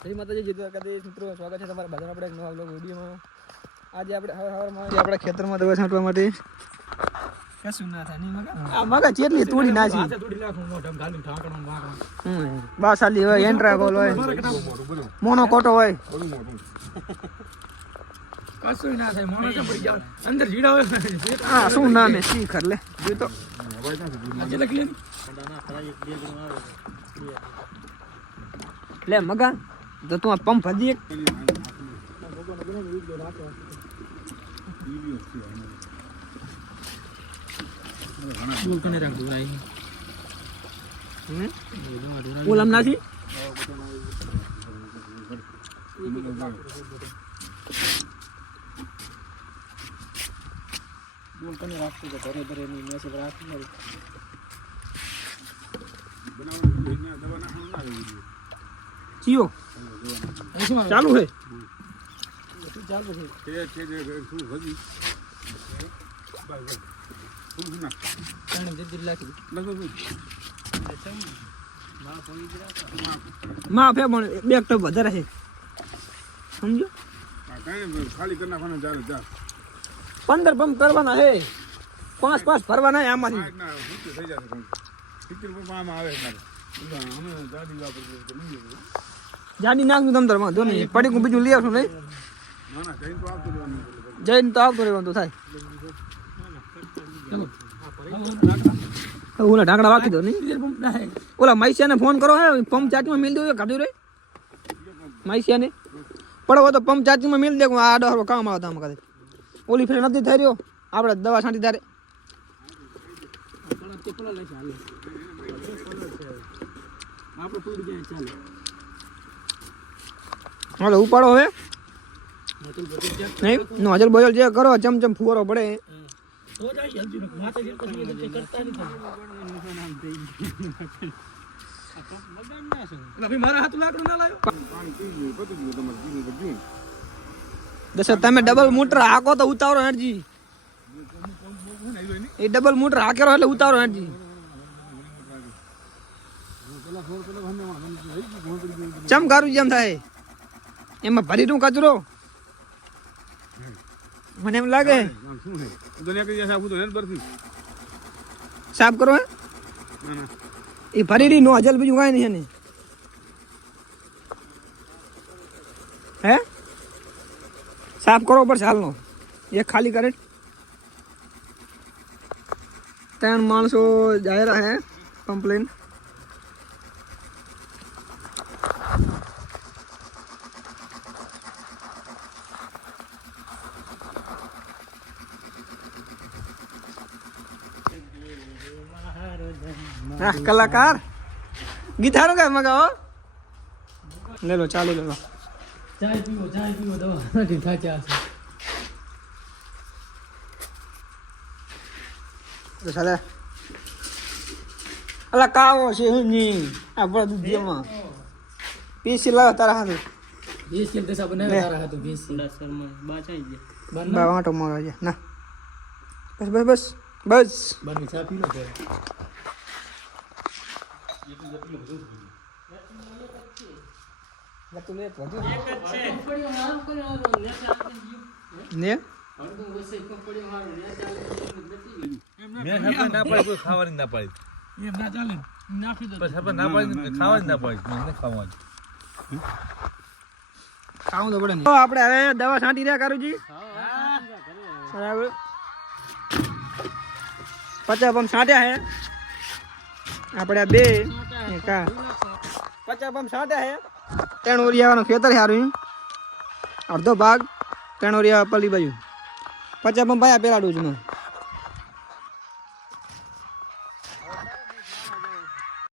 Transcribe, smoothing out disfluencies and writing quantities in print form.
જય માતાજી, જય દ્વારકાધીશ. મિત્રો સ્વાગત છે તમારા બધાનો આપણે એક નવા વ્લોગ વિડીયોમાં. આજે આપણે સવારમાં આપણે ખેતરમાં દવા છાંટવા માટે કશું ના થાય નહીં મગા ચેટલી તોડી નાખી બસ ખાલી હોય એન્ટ્રા બોલ હોય મોનો કોટો હોય કશું ના થાય મોનો છે પડી જાવ અંદર જીડા હોય હા શું નામ છે શીખર લે જો તો લે મગા તો તું આ પંપ ભરી એક દૂર કને રાખ દૂર આઈ ઓલમ નાસી દૂર કને રાખતો તો ઘરે ઘરે ની મેસેજ રાખી મારી બનાવવાની દવા નાખવાનું ના વિડિયો ચિયો ચાલુ है ચાલુ છે છે શું ભજી ના કાણે જલ્દી લાખી લગો માં ફે પણ બે ટપ વધારે છે સમજો કાણે ખાલી કરી નાખવાનો ચાલે જા 15 પંપ કરવાના છે 5 ભરવાના છે આમાંથી ના થઈ જશે 70 પંપ આમાં આવે છે અમે ગાડી વાપરીએ જાડી નાખું તમ તાર વાંધો નહીં પડી હું બીજું લઈ આવશું નહીં ના ના જઈને તો આવતો રહેવાનું થાય ઓલા ઢાંકડા વાકી દો નહીં ઓલા માઈસિયાને ફોન કરો હે પંપ ચાર્જિંગમાં મિલ દો કાઢ્યું રે માઈસિયાને પડવો તો પંપ ચાર્જિંગમાં મિલ દે આ ડરો કામ આવતા આમાં કદાચ ઓલી ફેર નથી થઈ રહ્યો આપણે દવા છાંટી તારે હાલો ઉપાડો હવે નહીં નોજલ બોજલ જે કરો ચમચમ ફુવારો પડે તમે ડબલ મોટર હાકો તો ઉતારો હેરજી એ ડબલ મોટર હાકેરો એટલે ઉતારો હેરજી ચમ ગારું જેમ થાય એમાં ભરી દઉં કચરો મને એમ લાગે સાફ કરો હે એ ભરી રી નો હજલ બીજું કઈ નહીં હે સાફ કરો પડશે હાલનો એક ખાલી કરે 3 માણસો જાય હે કમ્પ્લેન कलाकार गिटारों का मगाओ ले लो चालू ले लो चाय पीओ दवा गिटार क्या तो चले अला काओ से नहीं अब दूधिया में पीसी लगा तारा हाथ बीस के जैसा बना तारा हाथ बीस शर्मा बाचाइए बावा तो मारो जा ना बस बन चाय पी लो આપણે હવે દવા છાંટી રહ્યા કારુજી બરાબર 50 પંપ છાંટ્યા હે આપણે બે કા 50 પંપ છાંટ્યા હે 3 ઓરિયાનો ખેતર હારું અડધો ભાગ 3 ઓરિયા પલી બાજુ 50 પંપ આયા પેલા ડોઝમાં